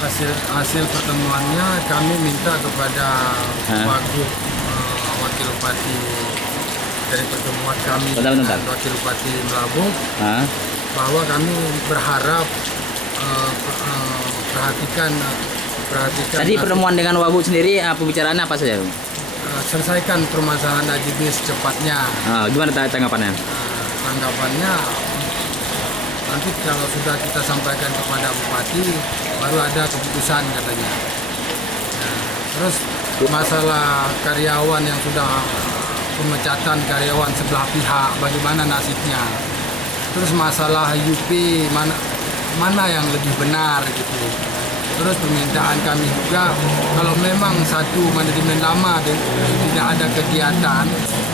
hasil pertemuannya kami minta kepada Wagub Wakil Bupati dari pertemuan kami dengan Wakil Bupati Melabuh bahwa kami berharap perhatikan. Tadi pertemuan dengan Wagub sendiri pembicaraannya apa saja? Selesaikan permasalahan AJB secepatnya. Gimana tanggapannya? Tanggapannya nanti kalau sudah kita sampaikan kepada Bupati baru ada keputusan katanya. Terus masalah karyawan yang sudah pemecatan karyawan sebelah pihak bagaimana nasibnya. Terus masalah UP mana yang lebih benar gitu. Terus permintaan kami juga kalau memang satu manajemen lama tidak ada kegiatan,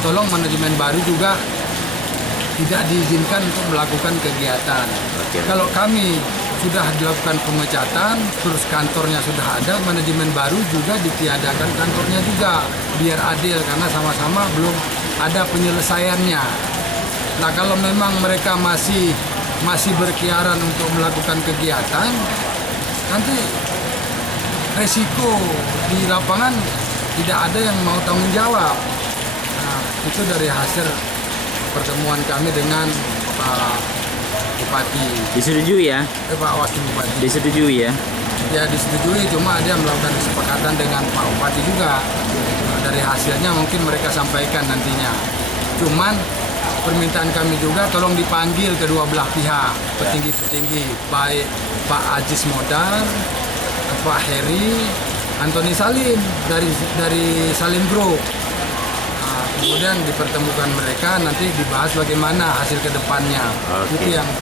tolong manajemen baru juga tidak diizinkan untuk melakukan kegiatan. Kalau kami sudah dilakukan pemecatan, terus kantornya sudah ada, manajemen baru juga ditiadakan kantornya juga, biar adil karena sama-sama belum ada penyelesaiannya. Nah kalau memang mereka masih berkeliaran untuk melakukan kegiatan, nanti resiko di lapangan tidak ada yang mau tanggung jawab. Nah, itu dari hasil pertemuan kami dengan Pak Bupati. Disetujui ya? Pak Wakil Bupati. Disetujui ya? Ya disetujui, cuma dia melakukan kesepakatan dengan Pak Bupati juga. Nah, dari hasilnya mungkin mereka sampaikan nantinya. Cuman permintaan kami juga tolong dipanggil kedua belah pihak, petinggi-petinggi, baik Pak Ajis Modar, Pak Heri, Antoni Salim dari Salim Group. Kemudian dipertemukan mereka, nanti dibahas bagaimana hasil kedepannya. Itu yang